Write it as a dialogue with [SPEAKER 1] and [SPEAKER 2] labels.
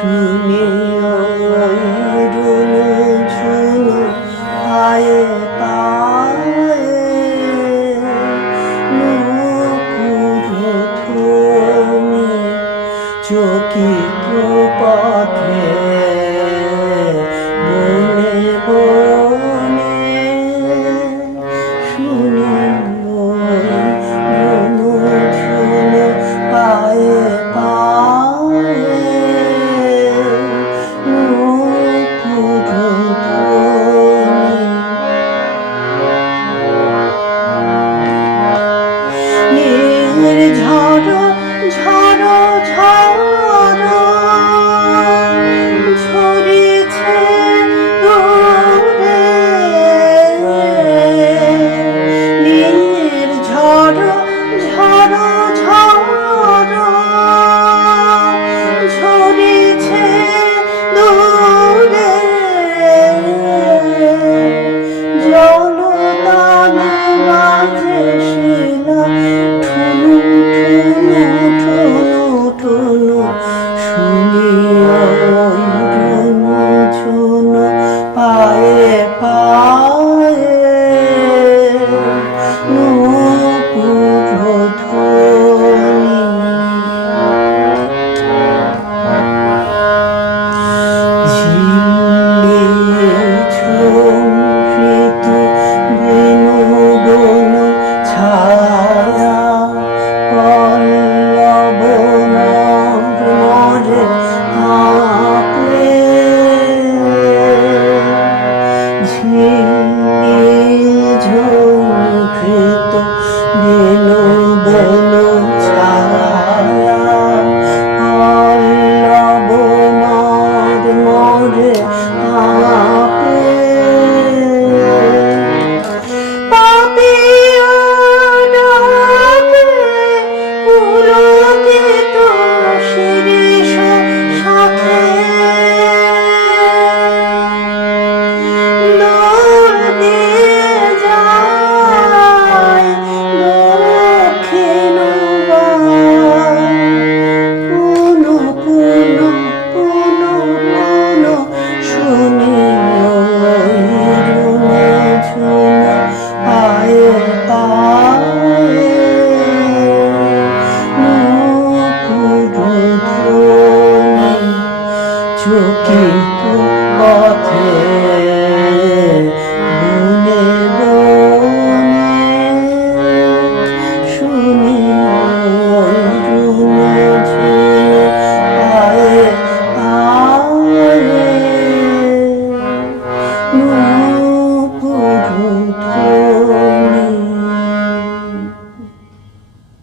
[SPEAKER 1] শুনে রুনু ঝুনু পায়ে পায়ে। নুপুর ধনি চোখি কৃপথ ঝড়ো ঝড় quinto lote.